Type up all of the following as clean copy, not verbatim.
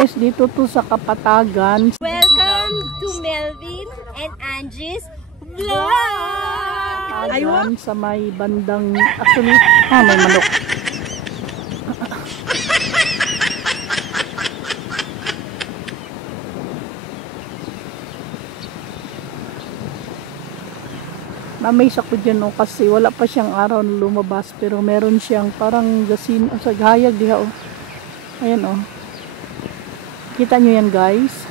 guys, dito to sa Kapatagan. Welcome to Melvin and Angie's vlog! Ayan, sa may bandang, actually, may manok. Namays ako dyan kasi wala pa siyang araw na lumabas, pero meron siyang parang gasin, sa gahayag diha oh. Ayan oh. Kita nyo yan guys.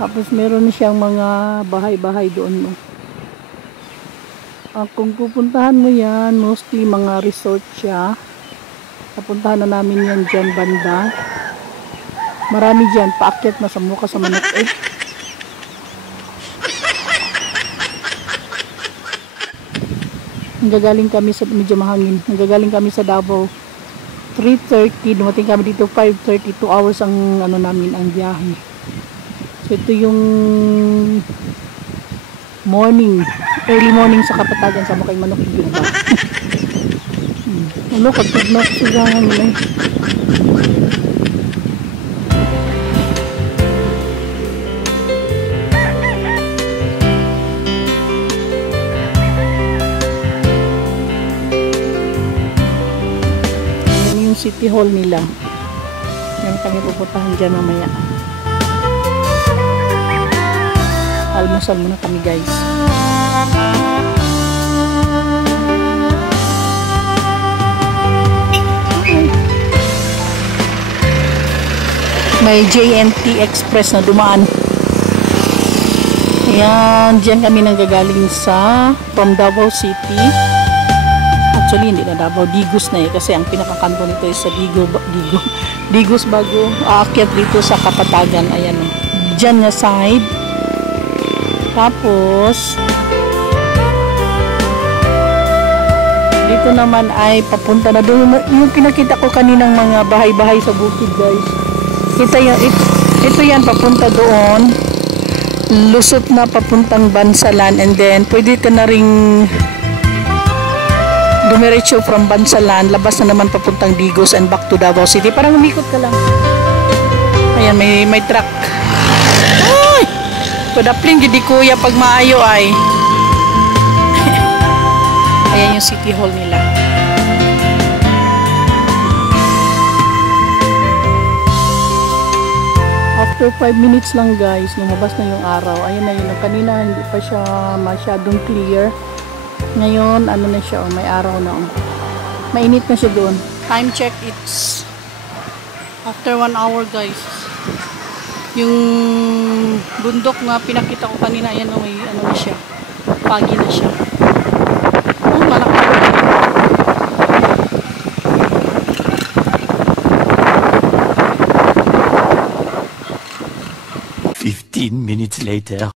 Tapos meron siyang mga bahay-bahay doon. Kung pupuntahan mo yan, mostly mga resort siya. Napuntahan na namin yan dyan banda. Marami dyan, paakyat na sa mukha sa manok eh. Nagagaling kami sa, medyo mahangin. Nagagaling kami sa Davao. 3:30, dumating kami dito 5:30, 2 hours ang ano namin ang biyahe. So ito yung morning, early morning sa Kapatagan sa Makay Manok yun ba? Ano, pagtugnak sigangan nila eh. City Hall nila. Yan kami pupuntahan dyan mamaya. Almusal muna kami guys. May JNT Express na dumaan. Ayan, dyan kami nanggagaling sa from Davao City. Actually, hindi na Davao, Digos na eh. Kasi ang pinakakanto nito is sa Digos bago aakyat dito sa Kapatagan. Ayan o. Diyan na side. Tapos, dito naman ay papunta na doon. Yung pinakita ko kaninang mga bahay-bahay sa bukid guys. Ito yan, papunta doon. Lusot na papuntang Bansalan. And then, pwede ka na ring dumiretso from Bansalan, labas na naman papuntang Digos and back to Davao City. Parang umikot ka lang. Ayan, may truck. Ay! Padapling di kuya pag maayo ay. Ayan yung City Hall nila. After 5 minutes lang guys, lumabas na yung araw. Ayan na yun. Kanina hindi pa siya masyadong clear. Ngayon, ano na siya, may araw na. Mainit na siya doon. Time check, it's after 1 hour guys. Yung bundok na pinakita ko kanina, ayan may ano na siya. Pagi na siya. Oh, malaki. 15 minutes later.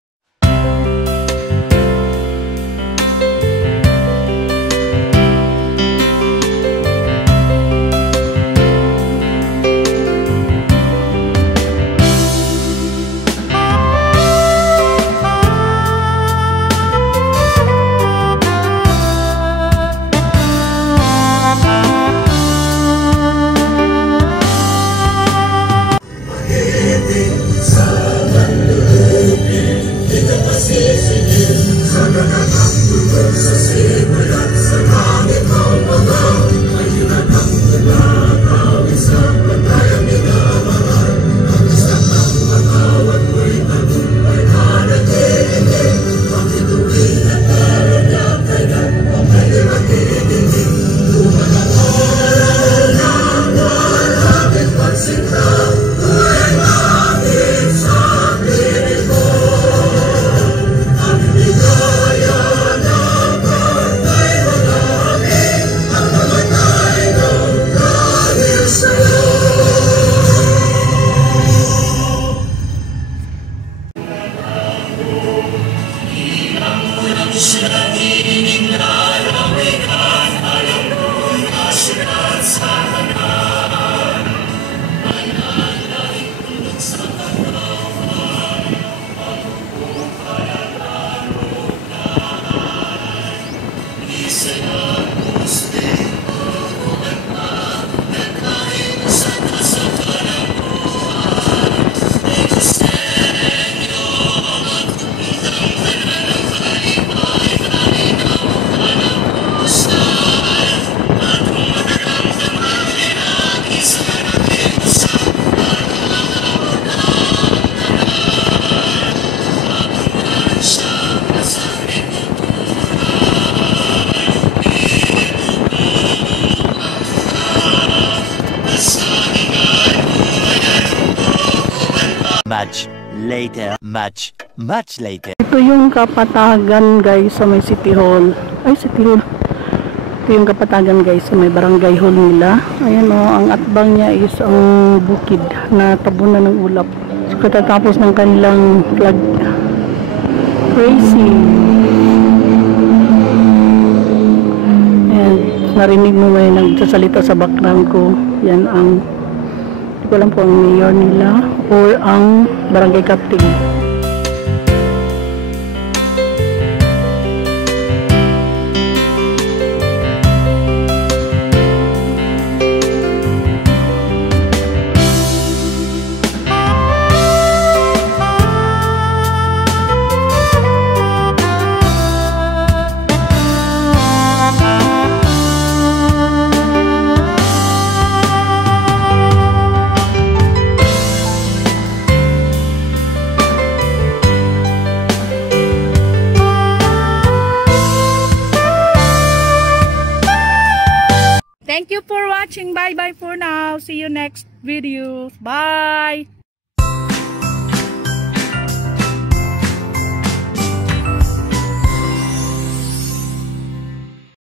Much later. Much later. Ito yung Kapatagan guys sa may City Hall. Ay, City Hall. Ito yung Kapatagan guys sa may barangay hall nila. Ayan o, ang atbang niya is ang bukid na tabunan ng ulap. So, katatapos ng kanilang flag raising. Ayan, narinig mo may nagsasalita sa background ko. Yan ang, hindi ko alam po ang mayor nila or ang barangay captain. Thank you for watching. Bye bye for now. See you next video. Bye.